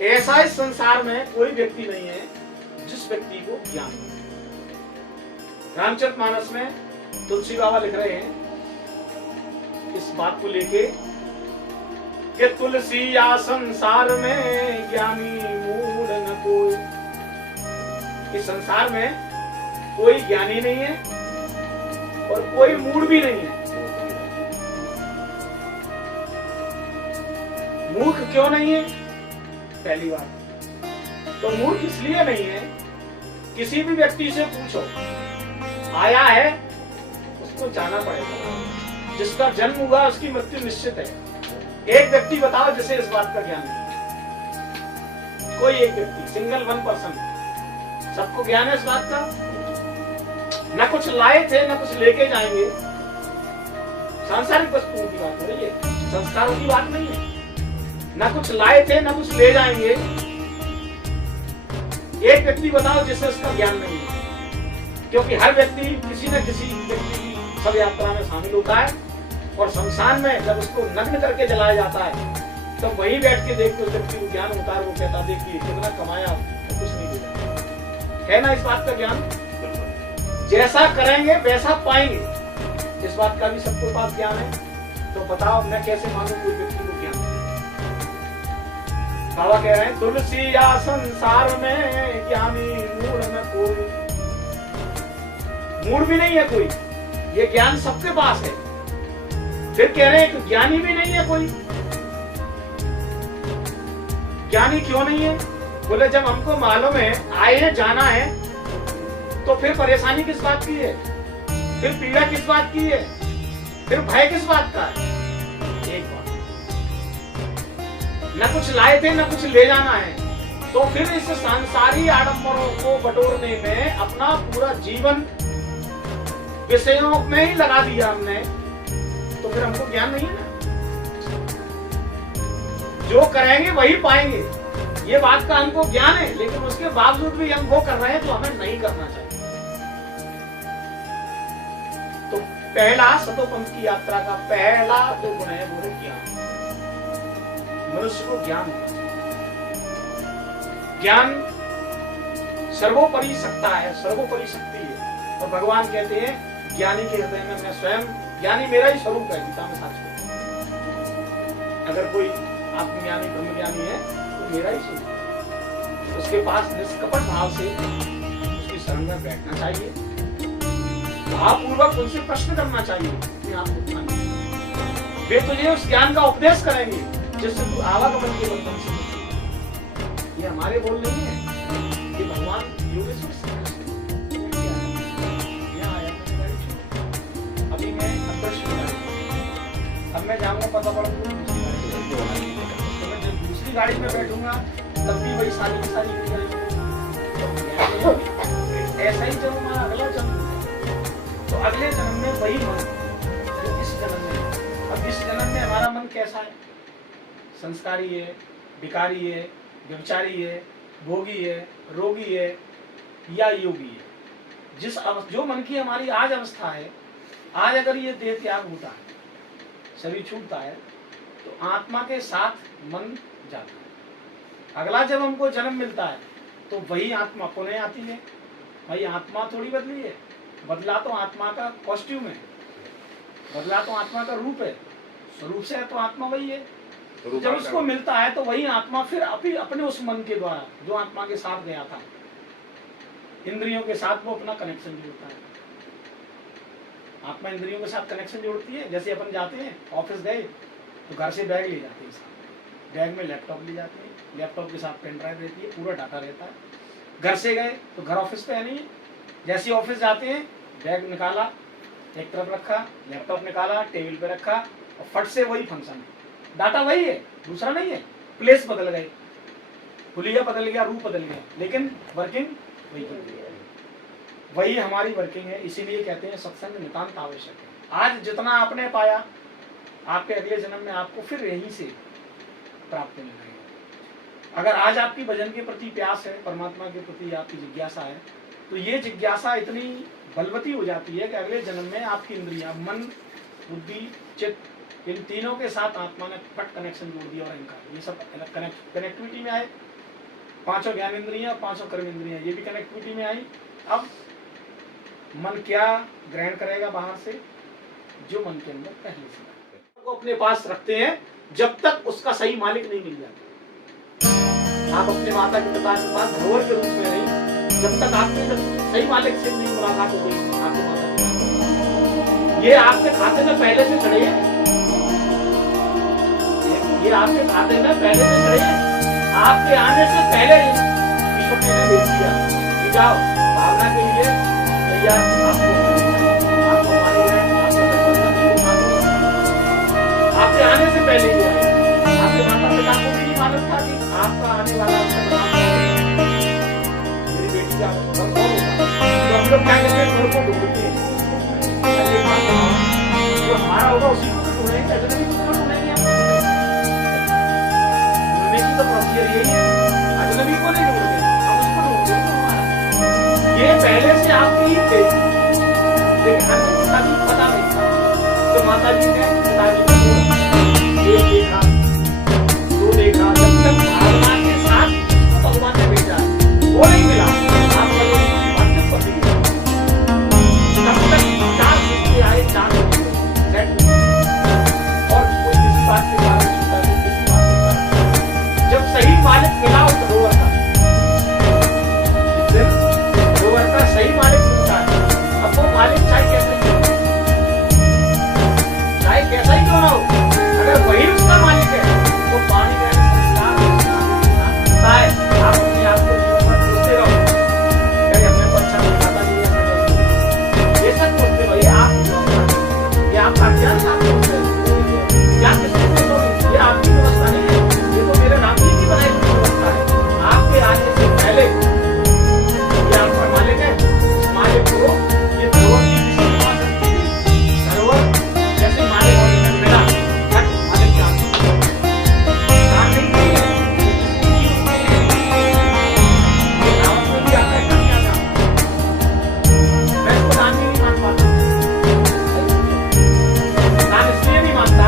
ऐसा इस संसार में कोई व्यक्ति नहीं है जिस व्यक्ति को ज्ञान नहीं। रामचरितमानस में तुलसी बाबा लिख रहे हैं इस बात को लेके कि तुलसी या संसार में ज्ञानी मूढ़ न कोई। इस संसार में कोई ज्ञानी नहीं है और कोई मूढ़ भी नहीं है। मूर्ख क्यों नहीं है? पहली बात तो मूर्ख इसलिए नहीं है, किसी भी व्यक्ति से पूछो, आया है उसको जाना पड़ेगा, जिसका जन्म हुआ उसकी मृत्यु निश्चित है। एक व्यक्ति बताओ जिसे इस बात का ज्ञान नहीं, कोई एक व्यक्ति, सिंगल वन पर्सन। सबको ज्ञान है इस बात का। न कुछ लाए थे न कुछ लेके जाएंगे। सांसारिक वस्तुओं की बात हो रही है, संस्कारों की बात नहीं है। न कुछ लाए थे न कुछ ले जाएंगे। एक व्यक्ति बताओ जिसे इसका ज्ञान नहीं है, क्योंकि हर व्यक्ति किसी न किसी व्यक्ति की सब यात्रा में शामिल होता है और शमशान में जब उसको नग्न करके जलाया जाता है तो वही बैठ के देख के उस व्यक्ति को ज्ञान होता है। वो कहता देखिए कितना कमाया तो कुछ नहीं मिला है ना। इस बात का ज्ञान जैसा करेंगे वैसा पाएंगे, इस बात का भी सबके पास ज्ञान है। तो बताओ मैं कैसे मानूं कोई व्यक्ति को ज्ञान? बाबा कह रहे हैं तुलसी या संसार में ज्ञानी मूढ़ न कोई। मूढ़ भी नहीं है कोई, ये ज्ञान सबके पास है। फिर कह रहे हैं कि ज्ञानी भी नहीं है कोई। ज्ञानी क्यों नहीं है? बोले जब हमको मालूम है आए हैं जाना है तो फिर परेशानी किस बात की है, फिर पीड़ा किस बात की है, फिर भय किस बात का है? एक बात, न कुछ लाए थे न कुछ ले जाना है, तो फिर इस सांसारी आडंबरों को बटोरने में अपना पूरा जीवन विषयों में ही लगा दिया हमने, तो फिर हमको ज्ञान नहीं है ना। जो करेंगे वही पाएंगे, ये बात का हमको ज्ञान है, लेकिन उसके बावजूद भी हम वो कर रहे हैं तो हमें नहीं करना चाहिए। तो पहला सतोपंथ की यात्रा का पहला जो गुण है वो है ज्ञान। मनुष्य को ज्ञान होना चाहिए। ज्ञान सर्वोपरि सत्ता है, सर्वोपरि शक्ति है। और भगवान कहते हैं ज्ञानी के हृदय में मैं स्वयं, ज्ञानी मेरा ही स्वरूप है। गीता में साच है, अगर कोई आत्मज्ञानी ब्रह्मज्ञानी है तो मेरा ही स्वरूप है। उसके पास निष्कपट भाव से उसकी शरण में बैठना चाहिए, भावपूर्वक उनसे प्रश्न करना चाहिए। वे तुझे उस ज्ञान का उपदेश करेंगे जिससे तू आवागमन के बंधन से मुक्त। ये हमारे बोल नहीं है, ये भगवान योगेश्वर से। अभी मैं अब मैं जाऊंगा पता पड़ा तो मैं जब दूसरी गाड़ी में बैठूंगा तब भी वही सारी ऐसा ही जब हमारा अगला जन्म, तो अगले जन्म में वही मन जो इस जन्म में। अब इस जन्म में हमारा मन कैसा है? संस्कारी है, विकारी है, व्यभिचारी है, भोगी है, रोगी है या योगी है। जो मन की हमारी आज अवस्था है, आज अगर ये देह त्याग होता है, शरीर छूटता है, तो आत्मा के साथ मन जाता है। अगला जब हमको जन्म मिलता है तो वही आत्मा पुनः आती है। भाई आत्मा थोड़ी बदली है, बदला तो आत्मा का कॉस्ट्यूम है, बदला तो आत्मा का रूप है। स्वरूप से है तो आत्मा वही है। जब उसको मिलता है तो वही आत्मा फिर अपने उस मन के द्वारा जो आत्मा के साथ गया था, इंद्रियों के साथ वो अपना कनेक्शन जोड़ता है। आत्मा इंद्रियों के साथ कनेक्शन जोड़ती है। जैसे अपन जाते हैं ऑफिस गए तो घर से बैग ले जाते हैं, बैग में लैपटॉप ले जाते हैं, लैपटॉप के साथ पेन ड्राइव रहती है, पूरा डाटा रहता है। घर से गए तो घर ऑफिस पे है नहीं है, जैसे ऑफिस जाते हैं बैग निकाला, एक तरफ रखा, लैपटॉप निकाला, टेबल पे रखा और फट से वही फंक्शन है। डाटा वही है, दूसरा नहीं है। प्लेस बदल गए, हुलिया बदल गया, रूप बदल गया, लेकिन वर्किंग वही बदल गई। वही हमारी वर्किंग है। इसीलिए कहते हैं सत्संग नितांत आवश्यक है। आज जितना आपने पाया, आपके अगले जन्म में आपको फिर यहीं से प्राप्त होने लगेगा। अगर आज आपकी भजन के प्रति प्यास है, परमात्मा के प्रति आपकी जिज्ञासा है, तो ये जिज्ञासा इतनी बलवती हो जाती है कि अगले जन्म में आपकी इंद्रियां, मन, बुद्धि, चित्त, इन तीनों के साथ आत्मा ने फट कनेक्शन जोड़ दिया और अहंकार, ये सब कनेक्टिविटी में आए पांचों ज्ञानेंद्रियां, पांचों कर्मेंद्रियां, ये भी कनेक्टिविटी में आई। अब मन क्या ग्रहण करेगा बाहर से, जो मन के अंदर पहले से को अपने पास रखते हैं जब तक उसका सही मालिक नहीं मिल जाता। आप अपने माता पिता के पास धरोहर के रूप में रही, जब तक आपके सही मालिक से नहीं मुलाकात हो गई आपके माता पिता, ये आपके खाते में पहले से चढ़े हैं, ये आपके खाते में पहले से चढ़े हैं, आपके आने से पहले ईश्वर ने भेज दिया कि जाओ भावना के लिए तैयार, आपको माने गए, आपके आने से पहले ही आए। आपके माता पिता को भी नहीं मालूम था कि आपका आने वाला मेरी बेटी का घर कौन होगा। तो हम लोग क्या कहते हैं, घर को ढूंढते हैं, जो हमारा होगा उसी को तो ढूंढेंगे, अजनबी को क्यों ढूंढेंगे हम? ढूंढने की तो प्रोसीजर यही है, अजनबी को नहीं ढूंढेंगे, हम उसको ढूंढेंगे हमारा। ये पहले से आपकी ही थे, लेकिन हमें इसका भी पता नहीं था। तो माता जी ने पिताजी को एक देखा, दो देखा, जब तक भावना के साथ भगवान ने भेजा वो नहीं मिला, आप अंतिम पर नहीं, तब तक चार रिश्ते आए, चार और कोई किसी बात के बारे में छूटा नहीं, किसी बात के बारे में। जब सही मालिक मिला उस धरोहर का, धरोहर का सही मालिक मिलता है, अब वो मालिक चाहे कैसे कैसा ही क्यों ना हो, अगर वही उसका मालिक है तो पानी का संस्कार होता है। आप अपने आप को सोचते रहो, अपने को अच्छा दिखाता नहीं है, ये सब सोचते भाई आप ये आपका ज्ञान आप सोचते क्या किसने तो ये आपकी व्यवस्था नहीं है, ये तो मेरे नाम की बनाई हुई व्यवस्था है। आपके आने से पहले ये आपका मालिक है, इस मालिक को ये धरोहर की किसी को आ सकती है, धरोहर जैसे मालिक मिला मालिक क्या मैं इसको दान भी नहीं मान पाता, दान इसलिए नहीं मानता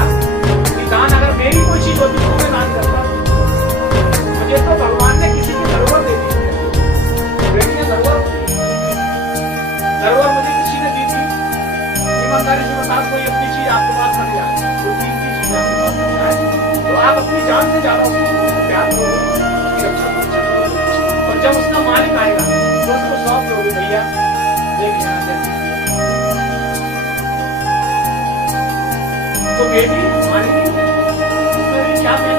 कि दान अगर मेरी कोई चीज होती तो मैं दान करता। मुझे तो भगवान ने किसी की धरोहर दे दी, बेटी ने धरोहर होती है, धरोहर मुझे किसी ने दी थी। ईमानदारी से बता, कोई अपनी चीज आपके पास खड़ी आए, कोई कीमती चीज आपके पास खड़ी आए, तो आप अपनी जान से ज्यादा उसको प्यार करोगे, उसकी रक्षा करोगे, और जब उसका मालिक आएगा तो उसको सौंप दोगे, भैया देख लेना चाहिए। तो बेटी मानी उसमें भी क्या मैं